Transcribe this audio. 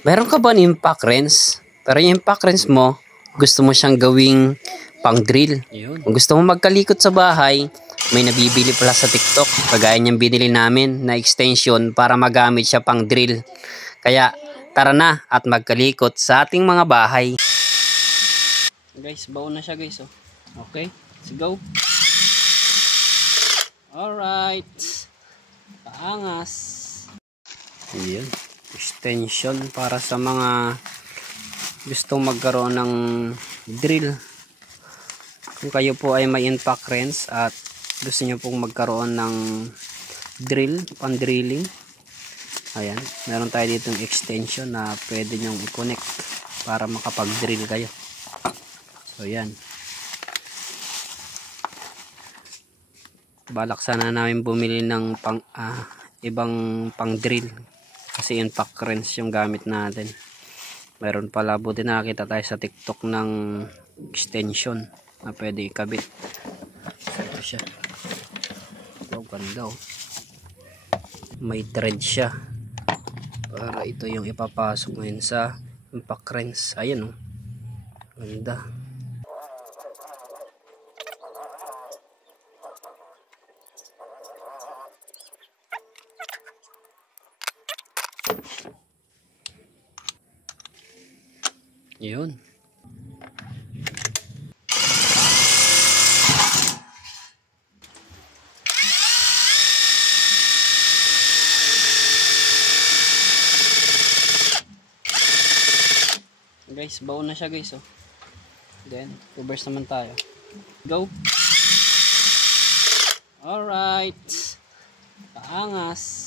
Meron ka ba ng impact wrench? Pero yung impact wrench mo, gusto mo siyang gawing pang drill. Kung gusto mo magkalikot sa bahay, may nabibili pala sa TikTok. Kagaya niyang binili namin na extension para magamit siya pang drill. Kaya tara na at magkalikot sa ating mga bahay. Guys, baon na siya guys. Oh. Okay, let's go. Alright. Paangas. Ayan. Extension para sa mga gustong magkaroon ng drill. Kung kayo po ay may impact wrench at gusto nyo pong magkaroon ng drill, pan drilling, ayan, meron tayo dito ng extension na pwede nyong i-connect para makapag drill kayo. So yan, balak sana namin bumili ng ibang pang drill kasi impact wrench yung gamit natin. Meron pala, buti nakakita tayo sa TikTok ng extension na pwede ikabit. Ito siya. Ito, ganda oh. May thread siya para ito yung ipapasok ngayon sa impact wrench. Ayan oh, ganda. Yun. Guys, baon na siya guys oh. Then, reverse naman tayo. Go. Alright. Paangas.